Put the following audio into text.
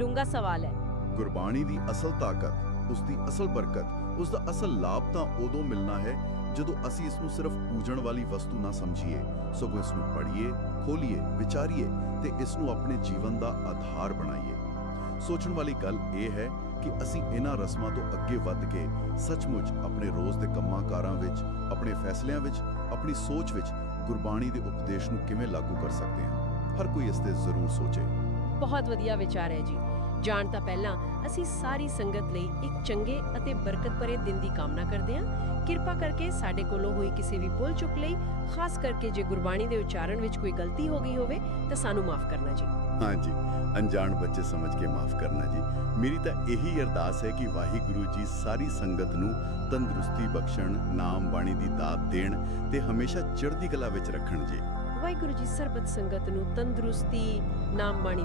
ਡੂੰਘਾ ਸਵਾਲ ਹੈ। ਗੁਰਬਾਣੀ ਦੀ ਅਸਲ ਤਾਕਤ ਉਸ ਦੀ ਅਸਲ ਬਰਕਤ ਉਸ ਦਾ ਅਸਲ ਲਾਭ ਤਾਂ ਉਦੋਂ ਮਿਲਣਾ ਹੈ ਜਦੋਂ ਅਸੀਂ ਇਸ ਨੂੰ ਸਿਰਫ ਪੂਜਣ ਵਾਲੀ ਵਸਤੂ ਨਾ ਸਮਝੀਏ। ਸਗੋਂ ਇਸ ਨੂੰ ਪੜ੍ਹੀਏ, ਖੋਲੀਏ, ਵਿਚਾਰੀਏ ਤੇ ਇਸ ਨੂੰ ਆਪਣੇ ਜੀਵਨ ਦਾ ਆਧਾਰ ਬਣਾਈਏ। ਸੋਚਣ ਵਾਲੀ ਗੱਲ ਇਹ ਹੈ ਕਿ ਅਸੀਂ ਇਹਨਾਂ ਰਸਮਾਂ ਤੋਂ ਅੱਗੇ ਵੱਧ ਕੇ ਸੱਚਮੁੱਚ ਆਪਣੇ ਰੋਜ਼ ਦੇ ਕੰਮਾਂ ਕਾਰਾਂ ਵਿੱਚ, ਆਪਣੇ ਫੈਸਲਿਆਂ ਵਿੱਚ, ਆਪਣੀ ਸੋਚ ਵਿੱਚ ਗੁਰਬਾਣੀ ਦੇ ਉਪਦੇਸ਼ ਨੂੰ ਕਿਵੇਂ ਲਾਗੂ ਕਰ ਸਕਦੇ ਹਾਂ। ਹਰ ਕੋਈ ਇਸ ਤੇ ਜ਼ਰੂਰ ਸੋਚੇ। ਬਹੁਤ ਵਧੀਆ ਵਿਚਾਰ ਹੈ ਜੀ। ਜਾਣ ਤੋਂ ਪਹਿਲਾਂ ਅਸੀਂ ਸਾਰੀ ਸੰਗਤ ਲਈ ਇੱਕ ਚੰਗੇ ਅਤੇ ਬਰਕਤ ਭਰੇ ਦਿਨ ਦੀ ਕਾਮਨਾ ਕਰਦੇ ਹਾਂ। ਕਿਰਪਾ ਕਰਕੇ ਸਾਡੇ ਕੋਲੋਂ ਹੋਈ ਕਿਸੇ ਵੀ ਭੁੱਲ ਚੁੱਕ ਲਈ ਖਾਸ ਕਰਕੇ ਜੇ ਗੁਰਬਾਣੀ ਦੇ ਉਚਾਰਨ ਵਿੱਚ ਕੋਈ ਗਲਤੀ ਹੋ ਗਈ ਹੋਵੇ ਤਾਂ ਸਾਨੂੰ ਮਾਫ ਕਰਨਾ ਜੀ। ਹਾਂਜੀ ਅਣਜਾਣ ਬੱਚੇ ਸਮਝ ਕੇ ਮਾਫ ਕਰਨਾ ਜੀ। ਮੇਰੀ ਤਾਂ ਇਹੀ ਅਰਦਾਸ ਹੈ ਕਿ ਵਾਹਿਗੁਰੂ ਜੀ ਸਾਰੀ ਸੰਗਤ ਨੂੰ ਤੰਦਰੁਸਤੀ ਬਖਸ਼ਣ ਨਾਮ ਬਾਣੀ ਦੀ ਦਾਤ ਦੇਣ ਤੇ ਹਮੇਸ਼ਾ ਚੜ੍ਹਦੀ ਕਲਾ ਵਿੱਚ ਰੱਖਣ ਜੀ। ਵਾਹਿਗੁਰੂ ਜੀ ਸਰਬਤ ਸੰਗਤ ਨੂੰ ਤੰਦਰੁਸਤੀ ਨਾਮ ਬਾਣੀ